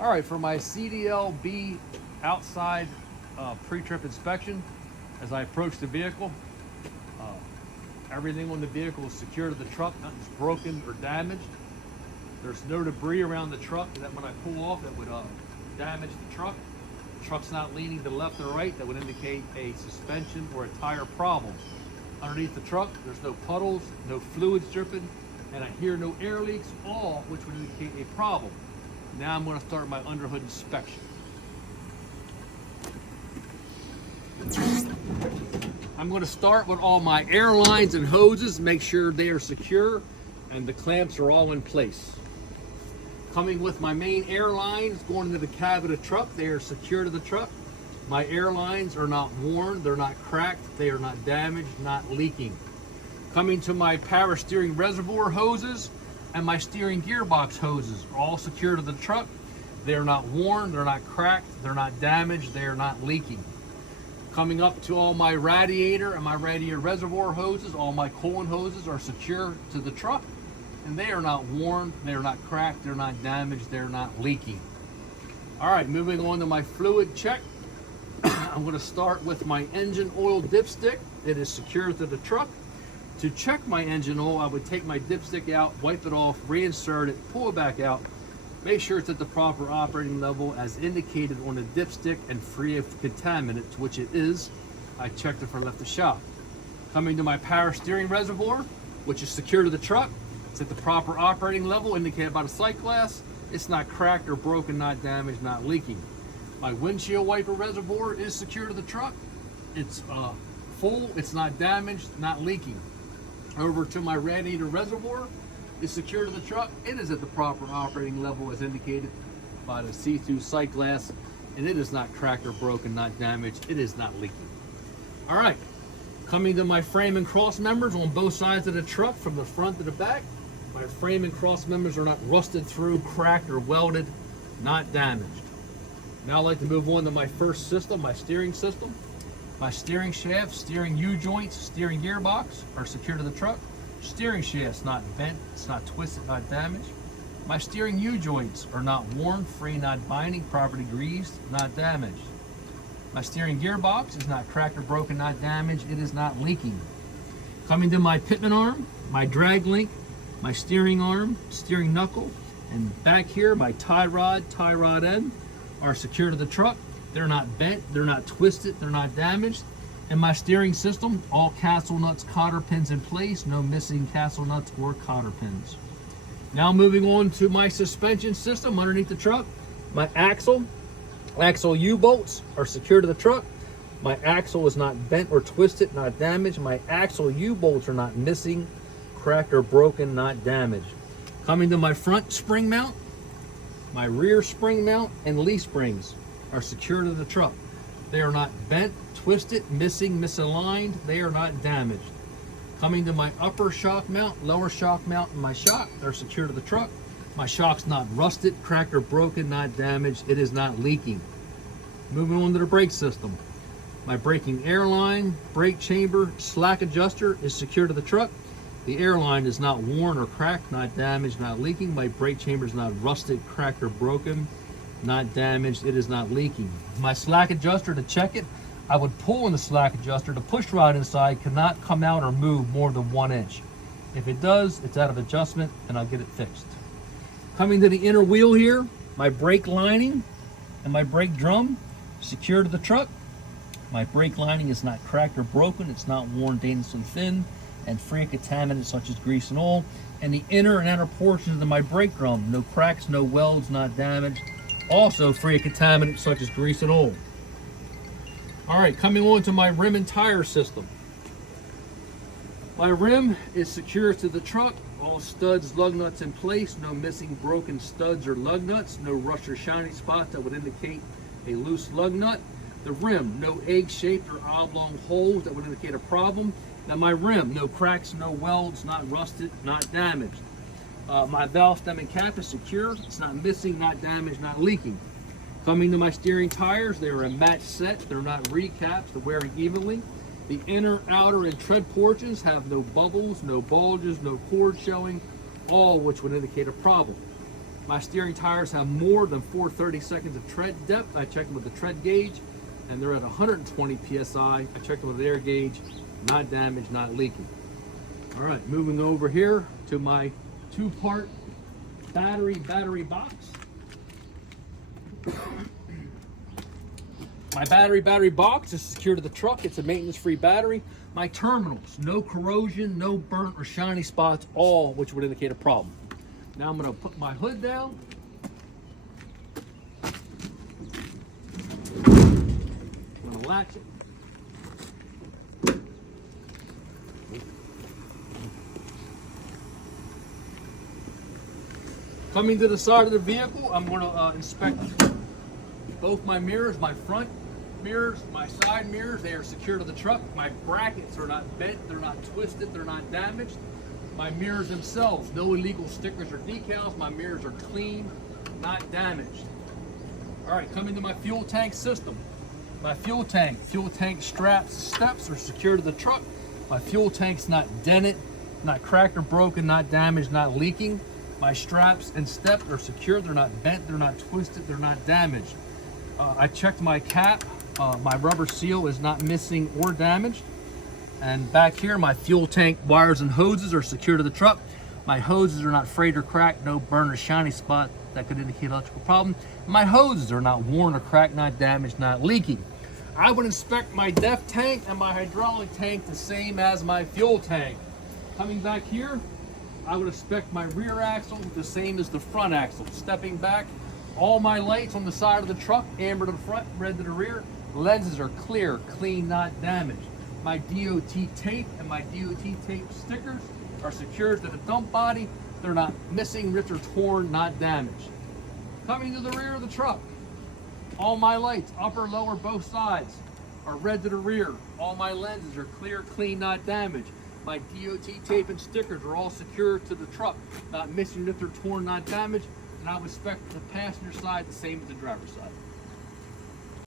All right, for my CDL-B outside pre-trip inspection, as I approach the vehicle, uh, everything on the vehicle is secure to the truck, nothing's broken or damaged. There's no debris around the truck that when I pull off that would damage the truck. The truck's not leaning to the left or right, that would indicate a suspension or a tire problem. Underneath the truck, there's no puddles, no fluids dripping, and I hear no air leaks, all which would indicate a problem. Now I'm going to start my underhood inspection. I'm going to start with all my air lines and hoses, make sure they are secure and the clamps are all in place. Coming with my main air lines going into the cab of the truck, they are secure to the truck. My air lines are not worn, they're not cracked, they are not damaged, not leaking. Coming to my power steering reservoir hoses and my steering gearbox hoses are all secure to the truck. They are not worn, they're not cracked, they're not damaged, they are not leaking. Coming up to all my radiator and my radiator reservoir hoses, all my coolant hoses are secure to the truck, and they are not worn, they are not cracked, they're not damaged, they're not leaking. All right, moving on to my fluid check. I'm going to start with my engine oil dipstick. It is secure to the truck. To check my engine oil, I would take my dipstick out, wipe it off, reinsert it, pull it back out, make sure it's at the proper operating level as indicated on the dipstick and free of contaminants, which it is. I checked it before I left the shop. Coming to my power steering reservoir, which is secure to the truck. It's at the proper operating level indicated by the sight glass. It's not cracked or broken, not damaged, not leaking. My windshield wiper reservoir is secure to the truck. It's full, it's not damaged, not leaking. Over to my radiator reservoir is secure to the truck. It is at the proper operating level as indicated by the see-through sight glass, and it is not cracked or broken, not damaged, it is not leaking. All right, coming to my frame and cross members on both sides of the truck from the front to the back. My frame and cross members are not rusted through, cracked, or welded, not damaged. Now I'd like to move on to my first system, my steering system. My steering shaft, steering U-joints, steering gearbox are secure to the truck. Steering shaft's not bent, it's not twisted, not damaged. My steering U-joints are not worn, free, not binding, properly greased, not damaged. My steering gearbox is not cracked or broken, not damaged, it is not leaking. Coming to my pitman arm, my drag link, my steering arm, steering knuckle, and back here, my tie rod end are secure to the truck. They're not bent, they're not twisted, they're not damaged. And my steering system, all castle nuts, cotter pins in place, no missing castle nuts or cotter pins. Now moving on to my suspension system underneath the truck. My axle U-bolts are secure to the truck. My axle is not bent or twisted, not damaged. My axle U-bolts are not missing, cracked or broken, not damaged. Coming to my front spring mount, my rear spring mount and leaf springs are secure to the truck. They are not bent, twisted, missing, misaligned. They are not damaged. Coming to my upper shock mount, lower shock mount, and my shock are secure to the truck. My shock's not rusted, cracked, or broken, not damaged. It is not leaking. Moving on to the brake system. My braking airline, brake chamber, slack adjuster is secure to the truck. The airline is not worn or cracked, not damaged, not leaking. My brake chamber is not rusted, cracked, or broken, not damaged. It is not leaking. My slack adjuster, to check it, I would pull on the slack adjuster. The push rod inside cannot come out or move more than 1 inch. If it does, it's out of adjustment and I'll get it fixed. Coming to the inner wheel here, my brake lining and my brake drum secure to the truck. My brake lining is not cracked or broken. It's not worn, dangerously thin, and free of contaminants such as grease and oil. And the inner and outer portions of my brake drum, no cracks, no welds, not damaged. Also free of contaminants such as grease and oil. All right, coming on to my rim and tire system. My rim is secure to the truck. All studs, lug nuts in place. No missing broken studs or lug nuts. No rust or shiny spots that would indicate a loose lug nut. The rim, no egg-shaped or oblong holes that would indicate a problem. Now my rim, no cracks, no welds, not rusted, not damaged. My valve stem and cap is secure. It's not missing, not damaged, not leaking. Coming to my steering tires, they are a match set. They're not recaps. They're wearing evenly. The inner, outer, and tread portions have no bubbles, no bulges, no cord showing, all which would indicate a problem. My steering tires have more than 430 seconds of tread depth. I checked them with the tread gauge, and they're at 120 PSI. I checked them with the air gauge, not damaged, not leaking. All right, moving over here to my two-part battery box. My battery box is secured to the truck. It's a maintenance-free battery. My terminals, no corrosion, no burnt or shiny spots, all which would indicate a problem. Now I'm going to put my hood down. I'm going to latch it. Coming to the side of the vehicle, I'm going to inspect both my mirrors, my front mirrors, my side mirrors. They are secure to the truck. My brackets are not bent, they're not twisted, they're not damaged. My mirrors themselves, no illegal stickers or decals. My mirrors are clean, not damaged. All right, coming to my fuel tank system. My fuel tank straps, steps are secure to the truck. My fuel tank's not dented, not cracked or broken, not damaged, not leaking. My straps and steps are secure. They're not bent, they're not twisted, they're not damaged. I checked my cap. My rubber seal is not missing or damaged. And back here, my fuel tank wires and hoses are secure to the truck. My hoses are not frayed or cracked, no burn or shiny spot that could indicate electrical problem. My hoses are not worn or cracked, not damaged, not leaking. I would inspect my DEF tank and my hydraulic tank the same as my fuel tank. Coming back here, I would inspect my rear axle the same as the front axle. Stepping back, all my lights on the side of the truck, amber to the front, red to the rear. Lenses are clear, clean, not damaged. My DOT tape and my DOT tape stickers are secured to the dump body. They're not missing, ripped, or torn, not damaged. Coming to the rear of the truck, all my lights, upper, lower, both sides, are red to the rear. All my lenses are clear, clean, not damaged. My DOT tape and stickers are all secure to the truck, not missing, ripped, or torn, not damaged. And I would inspect the passenger side the same as the driver's side.